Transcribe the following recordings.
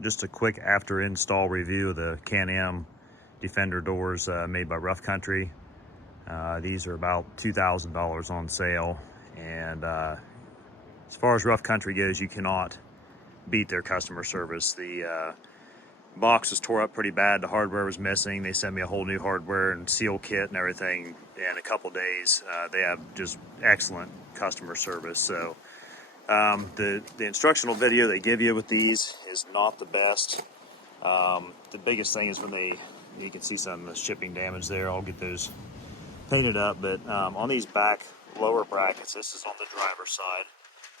Just a quick after install review of the Can-Am Defender doors made by Rough Country. These are about $2,000 on sale, and as far as Rough Country goes, you cannot beat their customer service. The box was tore up pretty bad, the hardware was missing. They sent me a whole new hardware and seal kit and everything in a couple days. They have just excellent customer service. So the instructional video they give you with these is not the best. The biggest thing is when you can see some of the shipping damage there. I'll get those painted up, but on these back lower brackets, this is on the driver's side,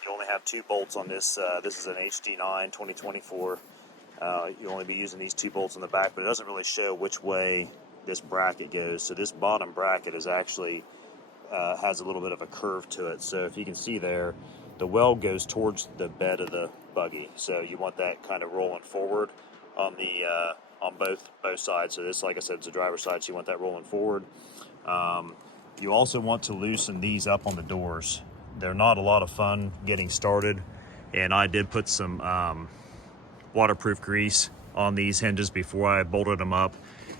you only have 2 bolts on this. This is an HD9 2024. You'll only be using these 2 bolts on the back, but it doesn't really show which way this bracket goes. So this bottom bracket is actually has a little bit of a curve to it. So if you can see there, the weld goes towards the bed of the buggy. So you want that kind of rolling forward on the on both sides. So this, like I said, is the driver's side, so you want that rolling forward. You also want to loosen these up on the doors. They're not a lot of fun getting started, and I did put some waterproof grease on these hinges before I bolted them up,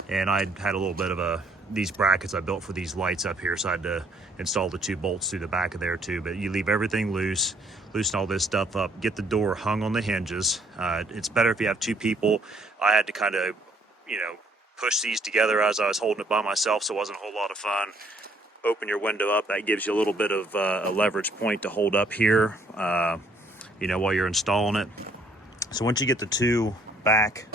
and I had a little bit of these brackets I built for these lights up here, so I had to install the 2 bolts through the back of there too. But you leave everything loose, loosen all this stuff up, get the door hung on the hinges. It's better if you have 2 people. I had to kind of, push these together as I was holding it by myself, so it wasn't a whole lot of fun. Open your window up, that gives you a little bit of a leverage point to hold up here, while you're installing it. So once you get the 2 back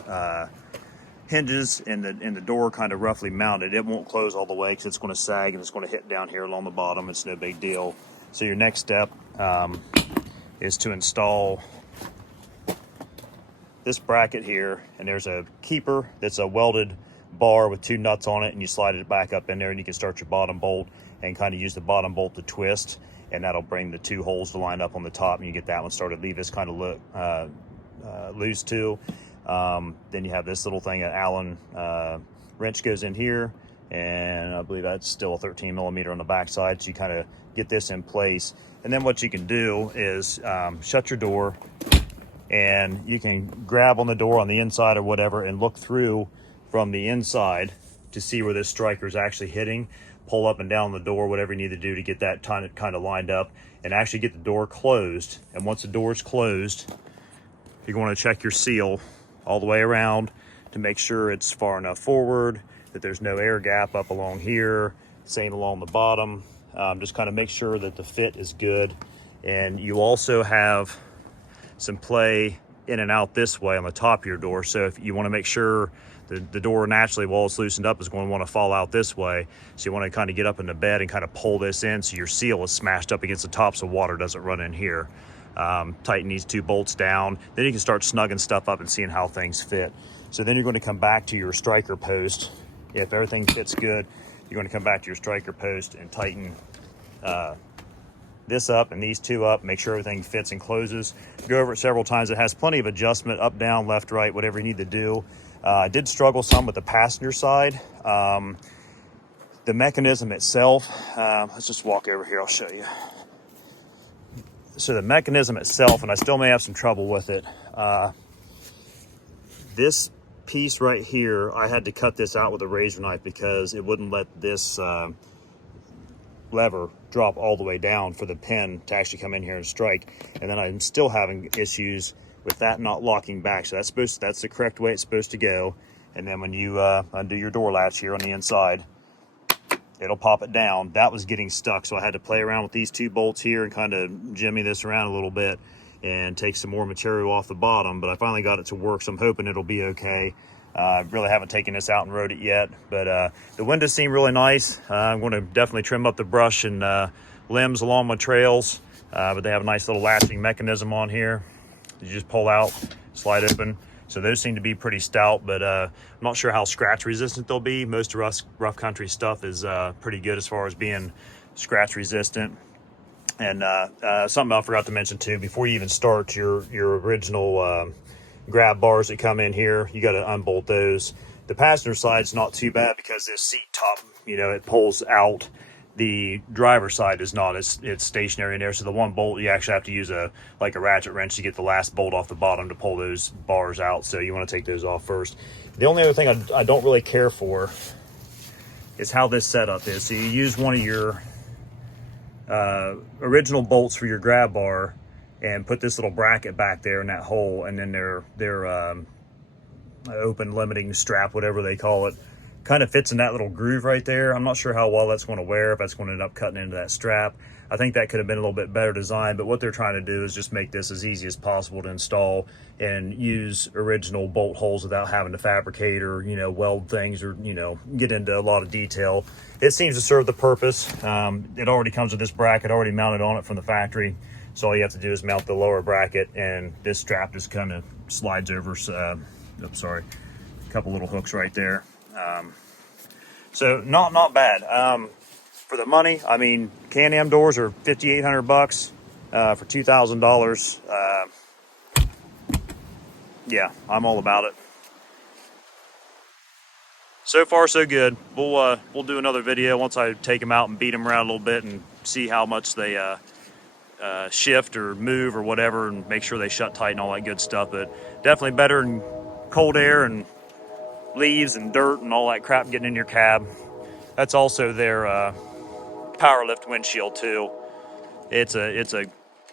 hinges and the door kind of roughly mounted, it won't close all the way because it's going to sag and it's going to hit down here along the bottom. It's no big deal. So your next step is to install this bracket here, and there's a keeper that's a welded bar with 2 nuts on it, and you slide it back up in there, and you can start your bottom bolt and kind of use the bottom bolt to twist, and that'll bring the 2 holes to line up on the top, and you get that one started. Leave this kind of loose too. Then you have this little thing, an Allen wrench goes in here, and I believe that's still a 13 millimeter on the back side, so you kind of get this in place. And then what you can do is shut your door, and you can grab on the door on the inside or whatever and look through from the inside to see where this striker is actually hitting. Pull up and down the door, whatever you need to do to get that kind of lined up, and actually get the door closed. And once the door is closed, you're going to check your seal all the way around to make sure it's far enough forward, that there's no air gap up along here, same along the bottom. Just kind of make sure that the fit is good. And you also have some play in and out this way on the top of your door. So if you want to make sure the door naturally, while it's loosened up, is going to want to fall out this way. So you want to kind of get up in the bed and kind of pull this in so your seal is smashed up against the top so water doesn't run in here. Tighten these 2 bolts down. Then you can start snugging stuff up and seeing how things fit. So then you're going to come back to your striker post. If everything fits good, you're going to come back to your striker post and tighten this up and these 2 up. Make sure everything fits and closes. Go over it several times. It has plenty of adjustment, up, down, left, right, whatever you need to do. I did struggle some with the passenger side. The mechanism itself, let's just walk over here, I'll show you. So the mechanism itself, and I still may have some trouble with it. This piece right here, I had to cut this out with a razor knife because it wouldn't let this lever drop all the way down for the pin to actually come in here and strike. And then I'm still having issues with that not locking back. So that's the correct way it's supposed to go. And then when you undo your door latch here on the inside, it'll pop it down. That was getting stuck, so I had to play around with these 2 bolts here and kind of jimmy this around a little bit and take some more material off the bottom. But I finally got it to work, so I'm hoping it'll be okay. I really haven't taken this out and rode it yet, but the windows seem really nice. I'm going to definitely trim up the brush and limbs along my trails, but they have a nice little latching mechanism on here. You just pull out, slide open. So those seem to be pretty stout, but I'm not sure how scratch resistant they'll be. Most Rough Country stuff is pretty good as far as being scratch resistant. And something I forgot to mention too, before you even start, your original grab bars that come in here, you got to unbolt those. The passenger side's not too bad because this seat top, it pulls out The driver's side is not. It's stationary in there. So the one bolt, you actually have to use a ratchet wrench to get the last bolt off the bottom to pull those bars out. So you want to take those off first. The only other thing I don't really care for is how this setup is. So you use one of your original bolts for your grab bar and put this little bracket back there in that hole, and then their open limiting strap, whatever they call it, kind of fits in that little groove right there. I'm not sure how well that's going to wear, if that's going to end up cutting into that strap. I think that could have been a little bit better designed, but what they're trying to do is just make this as easy as possible to install and use original bolt holes without having to fabricate or, you know, weld things or, you know, get into a lot of detail. It seems to serve the purpose. It already comes with this bracket already mounted on it from the factory. So all you have to do is mount the lower bracket, and this strap just kind of slides over. A couple little hooks right there. So not bad. For the money, I mean, Can-Am doors are $5,800 for $2,000. Yeah, I'm all about it. So far, so good. We'll do another video once I take them out and beat them around a little bit and see how much they shift or move or whatever, and make sure they shut tight and all that good stuff. But definitely better than cold air and leaves and dirt and all that crap getting in your cab. That's also their Powerlift windshield too. It's a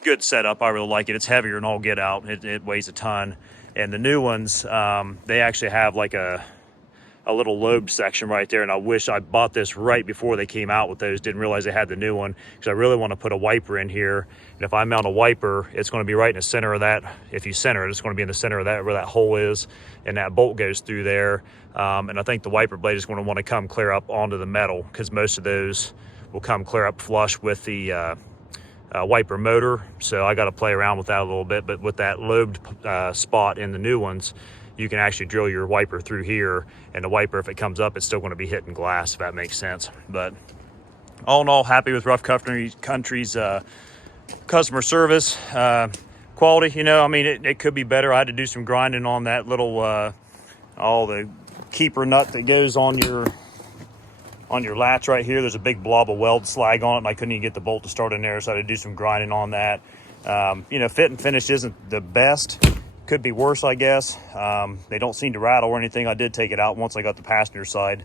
good setup. I really like it. It's heavier than all get out. It weighs a ton. And the new ones, they actually have like a little lobe section right there, and I wish I bought this right before they came out with those. Didn't realize they had the new one, because I really want to put a wiper in here. And if I mount a wiper, it's going to be right in the center of that. If you center it, it's going to be in the center of that, where that hole is, and that bolt goes through there. And I think the wiper blade is going to want to come clear up onto the metal, because most of those will come clear up flush with the wiper motor. So I got to play around with that a little bit. But with that lobed spot in the new ones, you can actually drill your wiper through here, and the wiper, if it comes up, it's still going to be hitting glass, if that makes sense. But all in all, happy with Rough Country's customer service. Quality, you know, I mean, it could be better. I had to do some grinding on that little all the keeper nut that goes on your latch right here. There's a big blob of weld slag on it, and I couldn't even get the bolt to start in there, so I had to do some grinding on that. You know, fit and finish isn't the best. Could be worse, I guess. They don't seem to rattle or anything. I did take it out once I got the passenger side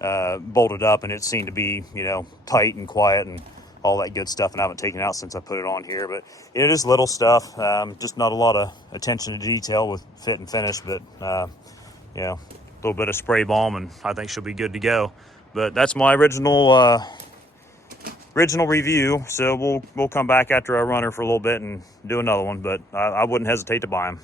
bolted up, and it seemed to be, you know, tight and quiet and all that good stuff, and I haven't taken it out since I put it on here. But it is little stuff, just not a lot of attention to detail with fit and finish, but you know, a little bit of spray balm, and I think she'll be good to go. But that's my original review. So we'll come back after I run her for a little bit and do another one, but I wouldn't hesitate to buy them.